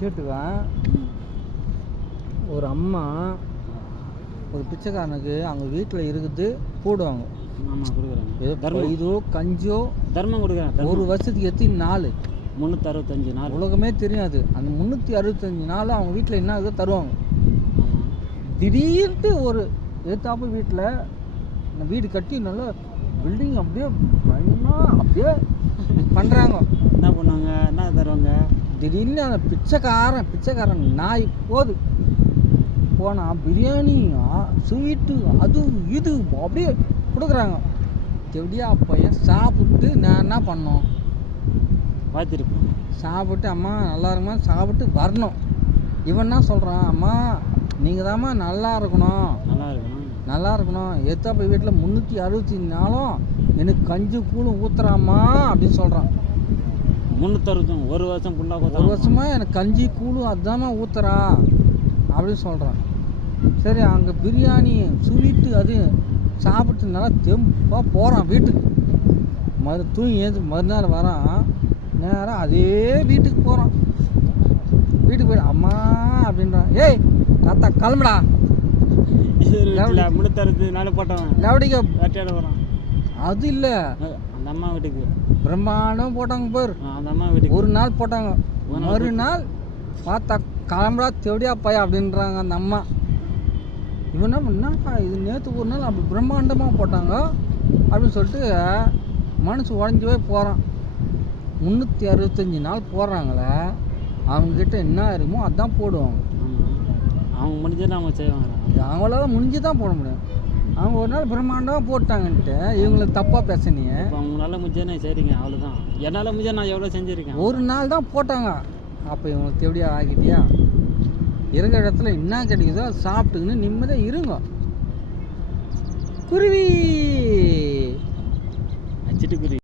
கேட்டுவேன். ஒரு அம்மா ஒரு பிச்சைக்காரனுக்கு அவங்க வீட்டில் இருக்குது போடுவாங்க. ஆமாம், கொடுக்குறாங்க. ஏதோ இதோ கஞ்சோ தர்மம் கொடுக்குறாங்க. ஒரு வருஷத்துக்கு எத்தனை நாள்? 365 நாள். உலகமே தெரியாது. அந்த 365 நாள் அவங்க வீட்டில் என்ன ஏதோ தருவாங்க. திடீர்னு ஒரு எதிர்த்தாப்பு வீட்டில் வீடு கட்டி நல்லா பில்டிங் அப்படியே அப்படியே பண்ணுறாங்க. என்ன பண்ணுவாங்க? என்ன தருவாங்க? திடீர்னு அந்த பிச்சைக்காரன் நாய் போனால் பிரியாணி ஸ்வீட்டு அது இது அப்படியே கொடுக்குறாங்க. எப்படியா பையன் சாப்பிட்டு நான் என்ன பண்ணோம்? பார்த்துருப்போம். சாப்பிட்டு அம்மா நல்லா இருக்குமா சாப்பிட்டு வரணும். இவன் என்ன சொல்கிறான்? அம்மா நீங்கள் தாம்மா நல்லா இருக்கணும். எத்தாப்ப வீட்டில் 365 நாளும் எனக்கு கஞ்சி கூழும் ஊற்றுறாம்மா அப்படின்னு சொல்கிறான். 360 ஒரு வருஷம் ஃபுல்லாக ஒரு வருஷமாக எனக்கு கஞ்சி கூழும் அதுதாம்மா ஊற்றுறா அப்படின்னு சொல்கிறான். சரி, அங்கே பிரியாணி ஸ்வீட்டு அது சாப்பிட்டு நல்லா தெம்பாக போகிறான் வீட்டுக்கு. தூங்கி மறுநாள் வரான். நேராக அதே வீட்டுக்கு போகிறான். வீட்டுக்கு போய்ட்டு அம்மா அப்படின்றான். ஏய் தாத்தா கிளம்புடா. 360 நாள் போட்டவன் லவடிக்க வேட்டையாட வரான். அது இல்லை, அந்த அம்மா வீட்டுக்கு பிரம்மாண்டம் போட்டாங்க பாரு. அந்த அம்மா வீட்டுக்கு ஒரு நாள் போட்டாங்க. மறுநாள் பார்த்தா கிளம்புடா தெவடியா பையா அப்படின்றாங்க அந்த அம்மா. இவனா என்னக்கா இது நேற்று ஒரு நாள் அப்படி பிரம்மாண்டமாக போட்டாங்க அப்படின்னு சொல்லிட்டு மனசு உடஞ்சி போய் போகிறான். 365 நாள் போடுறாங்களே, அவங்கக்கிட்ட என்ன இருக்குமோ அதான் போடுவாங்க. அவங்க முடிஞ்சு நம்ம செய்வாங்க. அவங்களால முடிஞ்சு தான் போட முடியும். அவங்க ஒரு நாள் பிரம்மாண்டமாக போட்டாங்கன்ட்டு இவங்களுக்கு தப்பாக பேசுனீங்க. அவங்களால முடிஞ்சா சரிங்க, அவ்வளோதான். என்னால் முடிஞ்சா நான் எவ்வளோ செஞ்சுருக்கேன். ஒரு நாள் தான் போட்டாங்க. அப்போ இவங்களுக்கு எப்படியா ஆகிட்டியா? இருக்கிற இடத்துல என்ன கிடைக்குதோ சாப்பிட்டுக்குன்னு நிம்மதியாக இருங்க. குருவி சிட்டுக்குருவி.